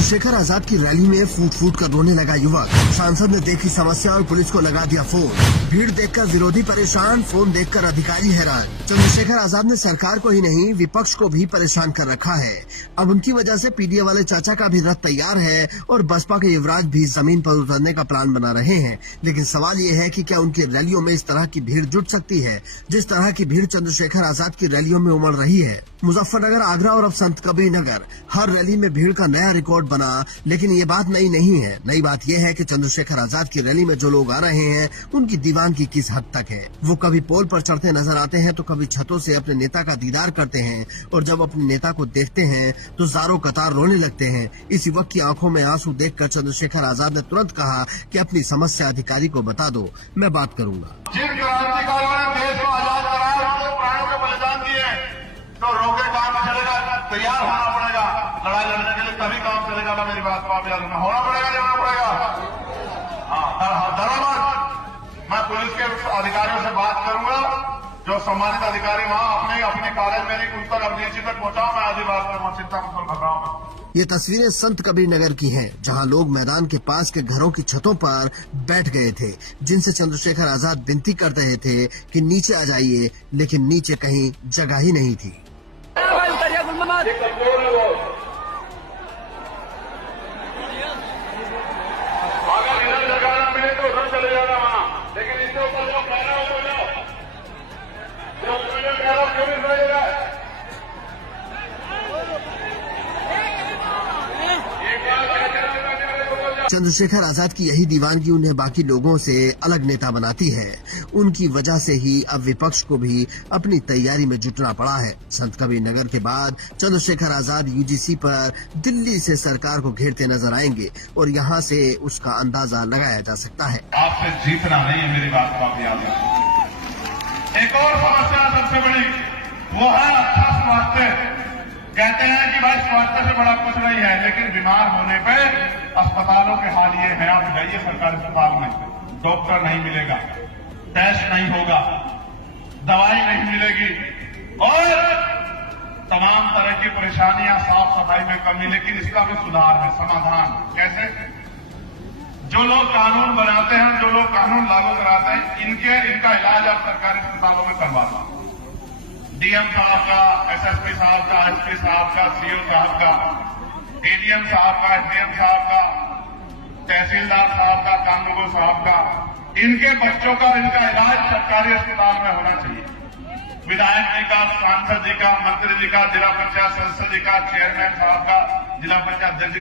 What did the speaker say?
चंद्रशेखर आजाद की रैली में फूट फूट कर रोने लगा युवक। सांसद ने देखी समस्या और पुलिस को लगा दिया फोन। भीड़ देखकर विरोधी परेशान, फोन देखकर अधिकारी हैरान। चंद्रशेखर आजाद ने सरकार को ही नहीं विपक्ष को भी परेशान कर रखा है। अब उनकी वजह से पीडीए वाले चाचा का भी रथ तैयार है और बसपा के युवराज भी जमीन पर उतरने का प्लान बना रहे हैं। लेकिन सवाल ये है कि क्या उनकी रैलियों में इस तरह की भीड़ जुट सकती है जिस तरह की भीड़ चंद्रशेखर आजाद की रैलियों में उमड़ रही है। मुजफ्फरनगर, आगरा और अब संत कबीर नगर, हर रैली में भीड़ का नया रिकॉर्ड बना। लेकिन ये बात नई नहीं है। नई बात यह है कि चंद्रशेखर आजाद की रैली में जो लोग आ रहे हैं उनकी दीवानगी किस हद तक है। वो कभी पोल पर चढ़ते नजर आते हैं तो कभी छतों से अपने नेता का दीदार करते हैं और जब अपने नेता को देखते हैं तो ज़ारों कतार रोने लगते हैं। इस युवक की आंखों में आंसू देखकर चंद्रशेखर आजाद ने तुरंत कहा कि अपनी समस्या अधिकारी को बता दो, मैं बात करूंगा। जिन क्रांतिकारियों ने देश को आजाद कराया, उन्होंने प्राणों के बलिदान दिए, तो रोके काम चलेगा, तैयार होना पड़ेगा लड़ाई लड़ने के लिए, तभी काम चलेगा। ना मेरी बात को आप याद रखना, होना पड़ेगा, जाना पड़ेगा। हाँ, धन्यवाद। मैं पुलिस के अधिकारियों से बात करूंगा, जो सम्मानित अधिकारी वहाँ अपने कार्य में उन तक अपनी तक पहुंचाओ। मैं आधी बात करूंगा, चिंता मत घबराओ। ये तस्वीरें संत कबीर नगर की हैं, जहां लोग मैदान के पास के घरों की छतों पर बैठ गए थे, जिनसे चंद्रशेखर आजाद विनती कर रहे थे कि नीचे आ जाइए, लेकिन नीचे कहीं जगह ही नहीं थी। चंद्रशेखर आजाद की यही दीवानगी उन्हें बाकी लोगों से अलग नेता बनाती है। उनकी वजह से ही अब विपक्ष को भी अपनी तैयारी में जुटना पड़ा है। संत कबीर नगर के बाद चंद्रशेखर आजाद यूजीसी पर दिल्ली से सरकार को घेरते नजर आएंगे और यहां से उसका अंदाजा लगाया जा सकता है। आपसे जीतना नहीं है, मेरी बात को आप याद रखें। एक और समस्या सबसे बड़ी वो है अच्छा स्वास्थ्य। कहते हैं कि भाई स्वास्थ्य से बड़ा कुछ नहीं है, लेकिन बीमार होने पे अस्पतालों के हाल ये है। आप जाइए सरकारी अस्पताल में, डॉक्टर नहीं मिलेगा, टेस्ट नहीं होगा, दवाई नहीं मिलेगी और तमाम तरह की परेशानियां, साफ सफाई में कमी। लेकिन इसका भी सुधार है, समाधान कैसे? जो लोग कानून बनाते हैं, जो लोग कानून लागू कराते हैं, इनका इलाज आप सरकारी अस्पतालों में करवा दो। डीएम साहब का, एसएसपी साहब का, एसपी साहब का, सीओ साहब का, एडीएम साहब का, एसडीएम साहब का, तहसीलदार साहब का, कानूनगो साहब का, इनके बच्चों का, इनका इलाज सरकारी अस्पताल में होना चाहिए। विधायक जी का, सांसद जी का, मंत्री जी का, जिला पंचायत सदस्य जी का, चेयरमैन साहब का, जिला पंचायत अध्यक्ष